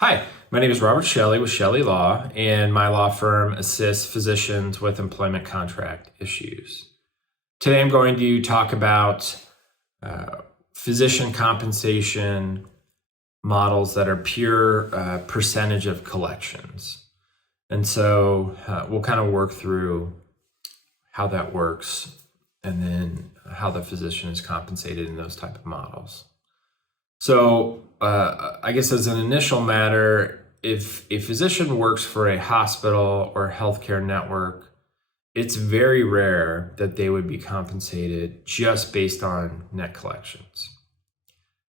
Hi, my name is Robert Shelley with Chelle Law, and my law firm assists physicians with employment contract issues. Today I'm going to talk about physician compensation models that are pure percentage of collections. And so we'll kind of work through how that works and then how the physician is compensated in those type of models. So I guess as an initial matter, if a physician works for a hospital or healthcare network, it's very rare that they would be compensated just based on net collections.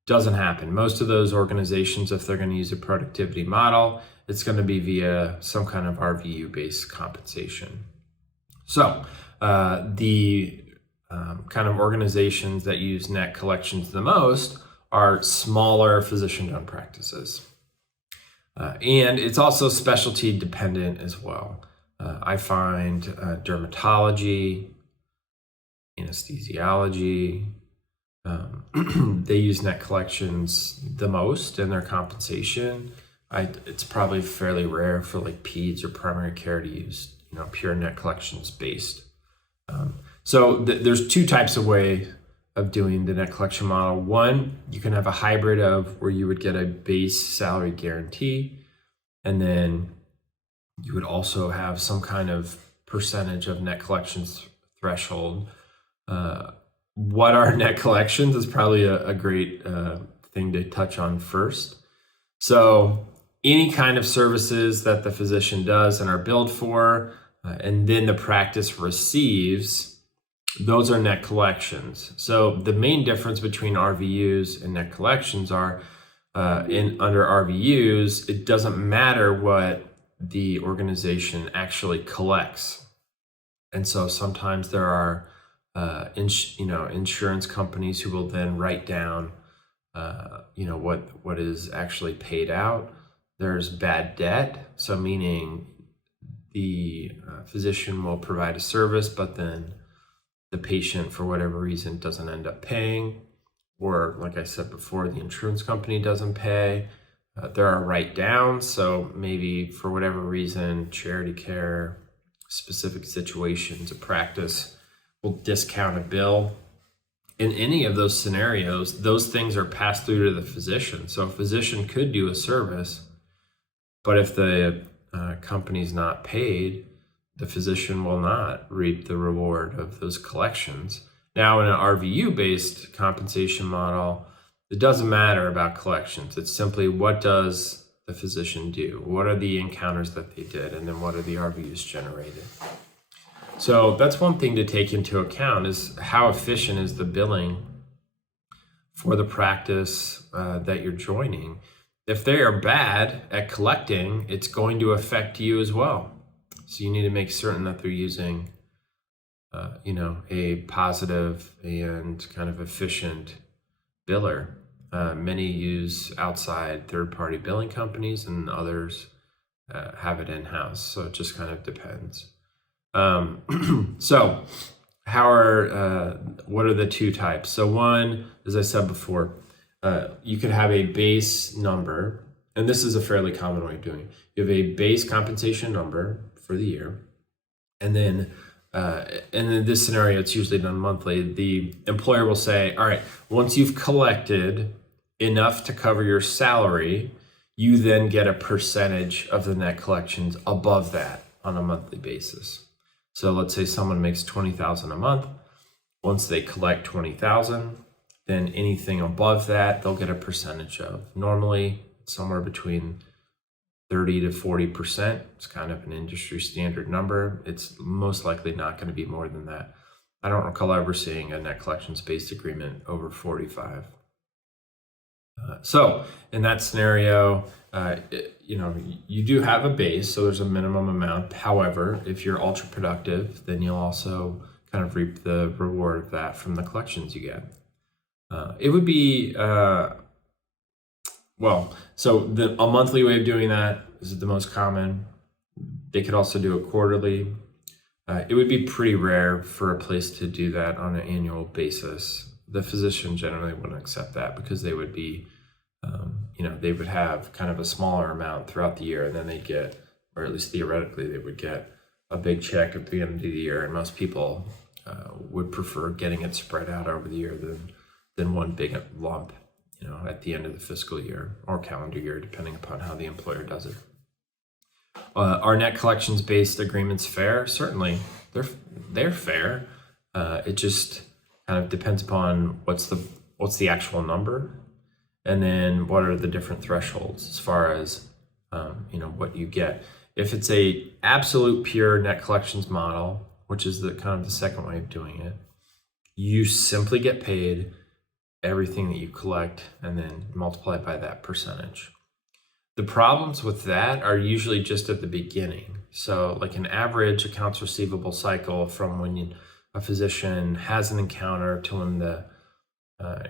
Doesn't happen. Most of those organizations, if they're going to use a productivity model, it's going to be via some kind of RVU-based compensation. So the kind of organizations that use net collections the most are smaller physician-owned practices. And it's also specialty dependent as well. I find dermatology, anesthesiology, they use net collections the most in their compensation. It's probably fairly rare for like peds or primary care to use pure net collections based. So there's two types of way of doing the net collection model. One, you can have a hybrid of where you would get a base salary guarantee, and then you would also have some kind of percentage of net collections threshold. What are net collections is probably a great thing to touch on first. So any kind of services that the physician does and are billed for, and then the practice receives, those are net collections. So the main difference between RVUs and net collections are under RVUs, it doesn't matter what the organization actually collects. And so sometimes there are insurance companies who will then write down what is actually paid out. There's bad debt, so meaning the physician will provide a service, but then the patient, for whatever reason, doesn't end up paying, or like I said before, the insurance company doesn't pay. There are write-downs, so maybe for whatever reason, charity care, specific situations, a practice will discount a bill. In any of those scenarios, those things are passed through to the physician. So a physician could do a service, but if the company's not paid, the physician will not reap the reward of those collections. Now, in an RVU-based compensation model, it doesn't matter about collections. It's simply what does the physician do? What are the encounters that they did? And then what are the RVUs generated? So that's one thing to take into account is how efficient is the billing for the practice that you're joining. If they are bad at collecting, it's going to affect you as well. So you need to make certain that they're using, a positive and kind of efficient biller. Many use outside third-party billing companies, and others have it in-house. So it just kind of depends. So what are the two types? So one, as I said before, you could have a base number, and this is a fairly common way of doing it. You have a base compensation number for the year, and then in this scenario, it's usually done monthly. The employer will say, all right, once you've collected enough to cover your salary, you then get a percentage of the net collections above that on a monthly basis. So let's say someone makes $20,000 a month. Once they collect $20,000, then anything above that, they'll get a percentage of. Normally, somewhere between 30 to 40%. It's kind of an industry standard number. It's most likely not going to be more than that. I don't recall ever seeing a net collections-based agreement over 45. So in that scenario, you do have a base, so there's a minimum amount. However, if you're ultra productive, then you'll also kind of reap the reward of that from the collections you get. It would be, so a monthly way of doing that is the most common. They could also do it quarterly. It would be pretty rare for a place to do that on an annual basis. The physician generally wouldn't accept that because they would be they would have kind of a smaller amount throughout the year, and then they'd get, or at least theoretically, they would get a big check at the end of the year. And most people would prefer getting it spread out over the year than one big lump, at the end of the fiscal year or calendar year, depending upon how the employer does it. Are net collections based agreements fair? Certainly, they're fair. It just kind of depends upon what's the actual number, and then what are the different thresholds as far as what you get. If it's a absolute pure net collections model, which is the kind of the second way of doing it, you simply get paid everything that you collect and then multiply by that percentage. The problems with that are usually just at the beginning. So like an average accounts receivable cycle from when a physician has an encounter to when the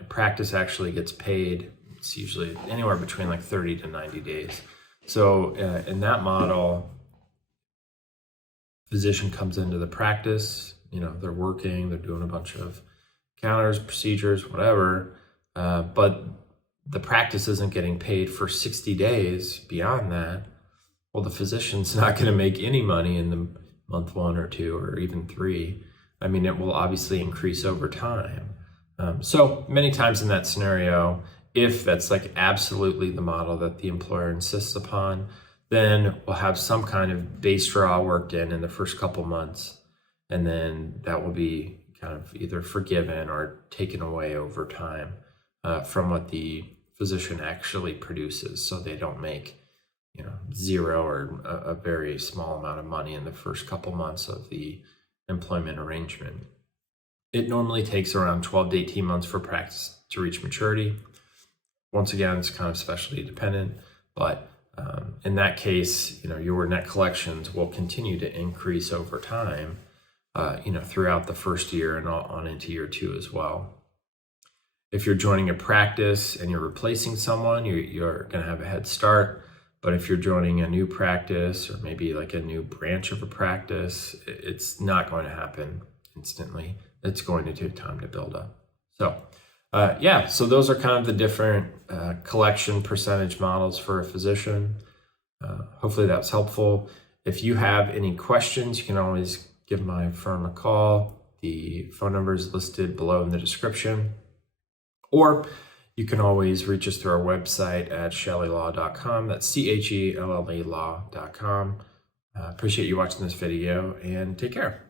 practice actually gets paid, it's usually anywhere between like 30 to 90 days. So in that model, physician comes into the practice, they're working, they're doing a bunch of counters, procedures, whatever, but the practice isn't getting paid for 60 days beyond that. Well, the physician's not going to make any money in the month 1 or 2 or even 3. I mean, it will obviously increase over time. So many times in that scenario, if that's like absolutely the model that the employer insists upon, then we'll have some kind of base draw worked in the first couple months, and then that will be kind of either forgiven or taken away over time from what the physician actually produces, so they don't make zero or a very small amount of money in the first couple months of the employment arrangement. It normally takes around 12 to 18 months for practice to reach maturity. Once again, it's kind of specialty dependent, but in that case, your net collections will continue to increase over time, throughout the first year and on into year 2 as well. If you're joining a practice and you're replacing someone, you're going to have a head start. But if you're joining a new practice or maybe like a new branch of a practice, it's not going to happen instantly. It's going to take time to build up. So so those are kind of the different collection percentage models for a physician. Hopefully that's helpful. If you have any questions, you can always give my firm a call. The phone number is listed below in the description. Or you can always reach us through our website at chellelaw.com. That's CHELLA law.com. Appreciate you watching this video, and take care.